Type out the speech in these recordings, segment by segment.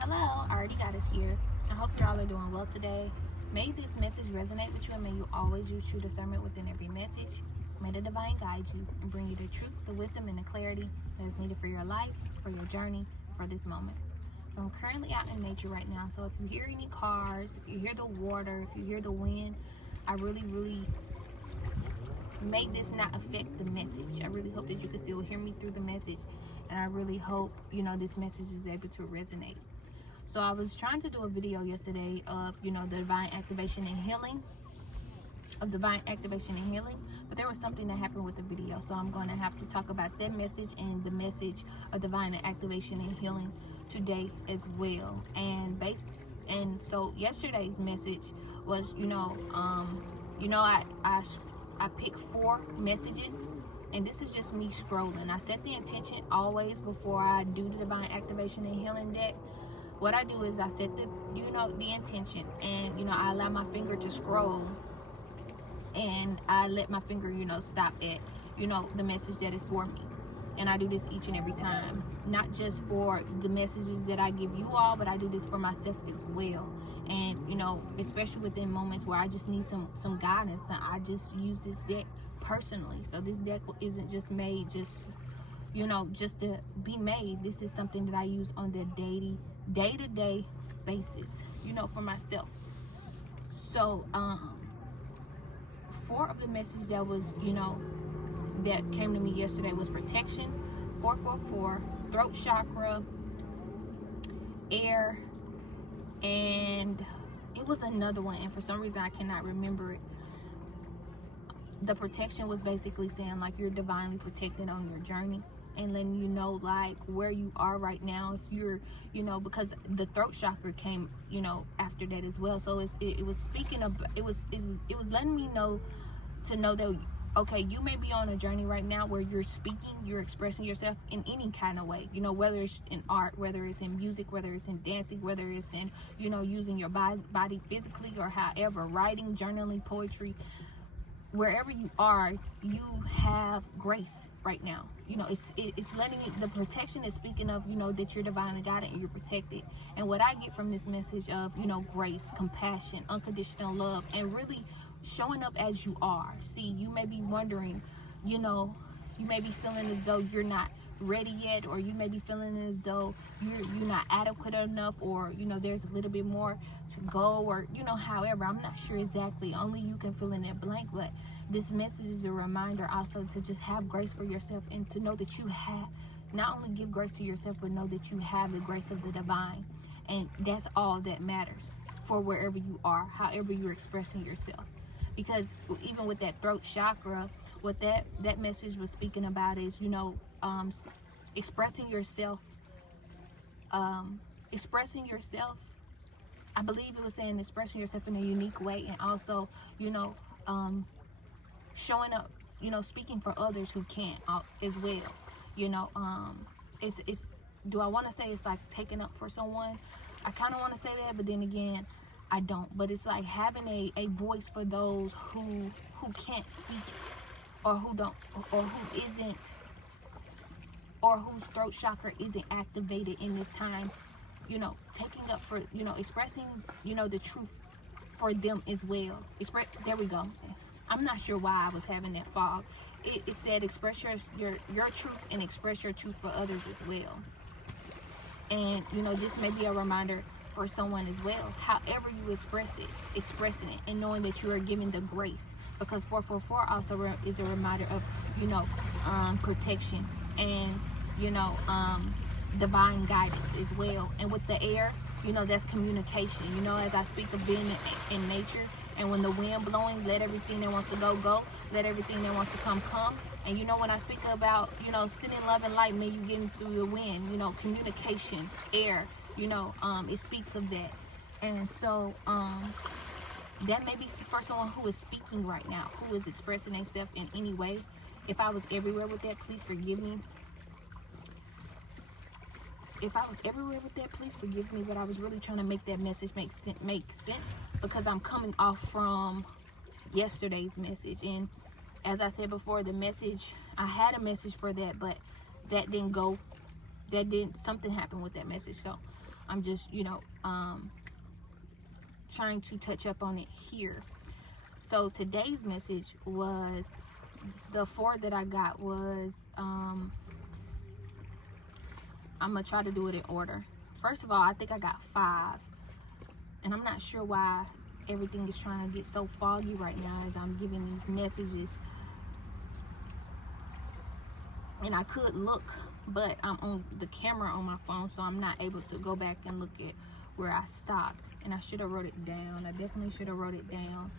Hello, AriTheGoddesss here. I hope you all are doing well today. May this message resonate with you, and may you always use true discernment within every message. May the divine guide you and bring you the truth, the wisdom, and the clarity that is needed for your life, for your journey, for this moment. So I'm currently out in nature right now, so if you hear any cars, if you hear the water, if you hear the wind, I really make this not affect the message. I really hope that you can still hear me through the message, and I really hope this message is able to resonate. So I was trying to do a video yesterday of the divine activation and healing, but there was something that happened with the video, so I'm going to have to talk about that message and the message of divine activation and healing today as well. And so yesterday's message was I picked 4 messages, and this is just me scrolling. I set the intention always before I do the divine activation and healing deck. What I do is I set the intention, and I allow my finger to scroll, and I let my finger stop at the message that is for me. And I do this each and every time, not just for the messages that I give you all, but I do this for myself as well. And especially within moments where I just need some guidance, I just use this deck personally. So this deck isn't just made just to be made. This is something that I use on the day-to-day basis, for myself. So 4 of the messages that was that came to me yesterday was protection, 444, throat chakra, air, and it was another one, and for some reason I cannot remember it. The protection was basically saying like you're divinely protected on your journey, and letting you know like where you are right now. If you're because the throat chakra came after that as well. So it was speaking of it was letting me know that okay, you may be on a journey right now where you're speaking, you're expressing yourself in any kind of way, whether it's in art, whether it's in music, whether it's in dancing, whether it's in using your body physically, or however, writing, journaling, poetry. Wherever you are, you have grace right now. It's letting you, the protection is speaking of that you're divinely guided and you're protected. And what I get from this message of grace, compassion, unconditional love, and really showing up as you are. See, you may be wondering, you may be feeling as though you're not ready yet, or you may be feeling as though you're not adequate enough, or there's a little bit more to go, or however, I'm not sure exactly, only you can fill in that blank. But this message is a reminder also to just have grace for yourself, and to know that you have, not only give grace to yourself, but know that you have the grace of the divine. And that's all that matters for wherever you are, however you're expressing yourself. Because even with that throat chakra, what that message was speaking about is expressing yourself. I believe it was saying expressing yourself in a unique way, and also showing up, speaking for others who can't as well. It's do I want to say it's like taking up for someone? I kind of want to say that, but then again, I don't. But it's like having a voice for those who can't speak, or who don't, or who isn't, or whose throat chakra isn't activated in this time. Taking up for expressing the truth for them as well. There we go. I'm not sure why I was having that fog. It said express your truth, and express your truth for others as well. And this may be a reminder for someone as well. However you expressing it, and knowing that you are giving the grace, because 444 also is a reminder of protection, and divine guidance as well. And with the air, that's communication. As I speak of being in nature, and when the wind blowing, let everything that wants to go, let everything that wants to come. And when I speak about sending love and light, may you getting through the wind, communication, air, it speaks of that. And so that may be for someone who is speaking right now, who is expressing themselves in any way. If I was everywhere with that, please forgive me. If I was everywhere with that, please forgive me. But I was really trying to make that message make sense, because I'm coming off from yesterday's message. And as I said before, the message, I had a message for that, but that didn't go. Something happened with that message. So I'm just, you know, trying to touch up on it here. So today's message was, the 4 that I got was, I'm gonna try to do it in order. First of all, I think I got 5, and I'm not sure why everything is trying to get so foggy right now as I'm giving these messages. And I could look, but I'm on the camera on my phone, so I'm not able to go back and look at where I stopped. And I should have wrote it down. I definitely should have wrote it down.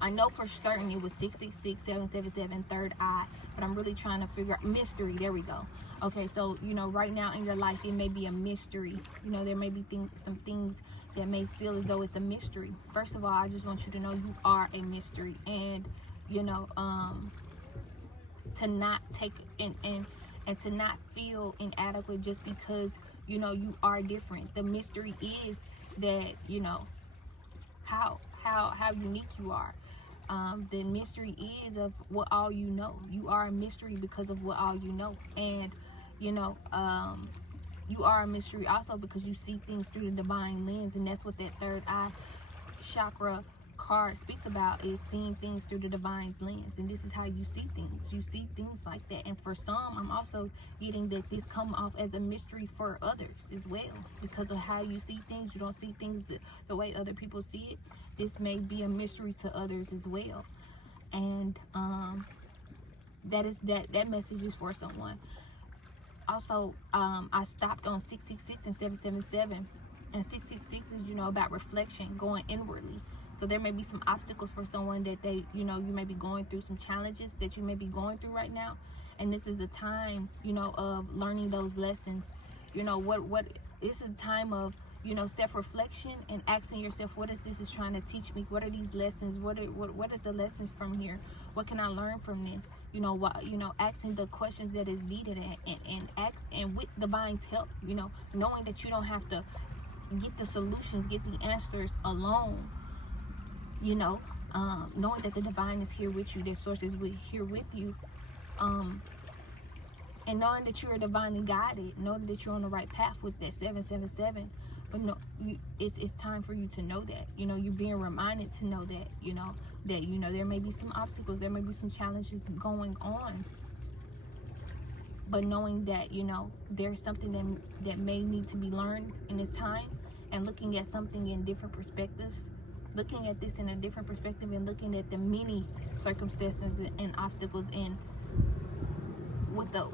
I know for certain it was 666, 777, third eye, but I'm really trying to figure out mystery. There we go. Okay, so, you know, right now in your life, it may be a mystery. You know, there may be some things that may feel as though it's a mystery. First of all, I just want you to know you are a mystery. And, you know, to not take and to not feel inadequate just because, you know, you are different. The mystery is that, you know, how unique you are. The mystery is of what all you know. You are a mystery because of what all you know. And, you know, you are a mystery also because you see things through the divine lens, and that's what that third eye chakra card speaks about, is seeing things through the divine's lens. And this is how you see things. You see things like that. And for some, I'm also getting that this come off as a mystery for others as well, because of how you see things. You don't see things the way other people see it. This may be a mystery to others as well. And that message is for someone. Also, I stopped on 666 and 777. And 666 is, you know, about reflection, going inwardly. So there may be some obstacles for someone that they, you know, you may be going through some challenges that you may be going through right now. And this is a time, you know, of learning those lessons. You know, this is a time of, you know, self-reflection and asking yourself, what is this trying to teach me? What are these lessons? What is the lessons from here? What can I learn from this? You know, asking the questions that is needed, and with divine's help, you know, knowing that you don't have to get the solutions, get the answers alone. You know, knowing that the divine is here with you, their source is here with you, and knowing that you're divinely guided, knowing that you're on the right path with that 777. But no, it's time for you to know that. You know, you're being reminded to know that. You know there may be some obstacles, there may be some challenges going on, but knowing that, you know, there's something that may need to be learned in this time, and looking at something in different perspectives, looking at this in a different perspective, and looking at the many circumstances and obstacles in with the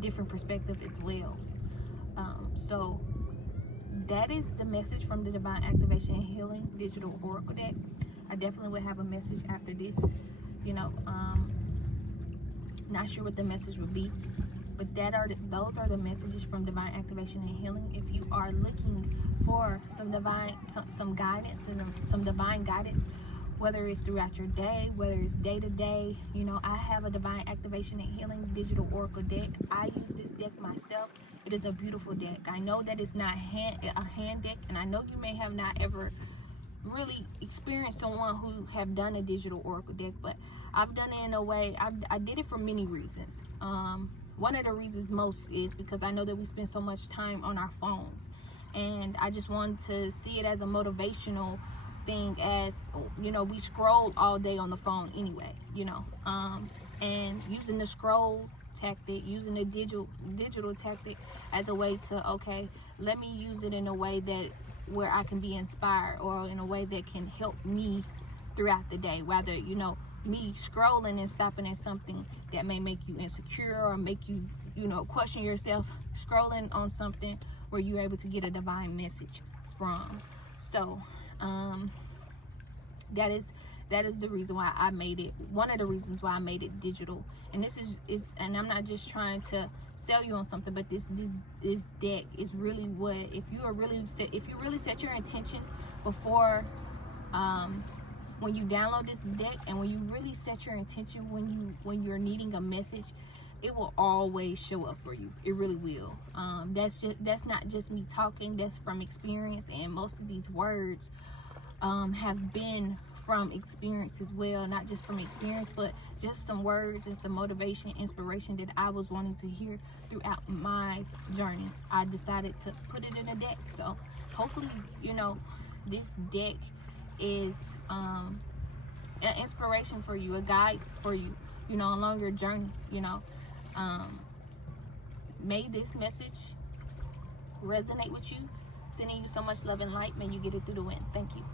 different perspective as well. So that is the message from the Divine Activation and Healing Digital Oracle deck. I definitely will have a message after this. You know, not sure what the message would be, but those are the messages from Divine Activation and Healing. If you are looking for some guidance and some divine guidance, whether it's throughout your day, whether it's day to day, you know, I have a Divine Activation and Healing Digital Oracle deck. I use this deck myself. It is a beautiful deck. I know that it's not a hand deck, and I know you may have not ever really experienced someone who have done a digital oracle deck, but I've done it in a way. I did it for many reasons. One of the reasons most is because I know that we spend so much time on our phones, and I just wanted to see it as a motivational thing, as, you know, we scroll all day on the phone anyway, you know, and using the scroll tactic, using the digital tactic as a way to, okay, let me use it in a way that where I can be inspired, or in a way that can help me throughout the day, rather, you know, me scrolling and stopping at something that may make you insecure or make you, you know, question yourself, scrolling on something where you're able to get a divine message from. So that is the reason why I made it, one of the reasons why I made it digital. And this is and I'm not just trying to sell you on something, but this deck is really what, if you really set your intention before when you download this deck, and when you really set your intention when you're needing a message, it will always show up for you. It really will. That's not just me talking, that's from experience, and most of these words have been from experience as well, not just from experience, but just some words and some motivation, inspiration that I was wanting to hear throughout my journey. I decided to put it in a deck. So hopefully, you know, this deck is an inspiration for you, a guide for you, you know, along your journey. You know, may this message resonate with you. Sending you so much love and light. May you get it through the wind. Thank you.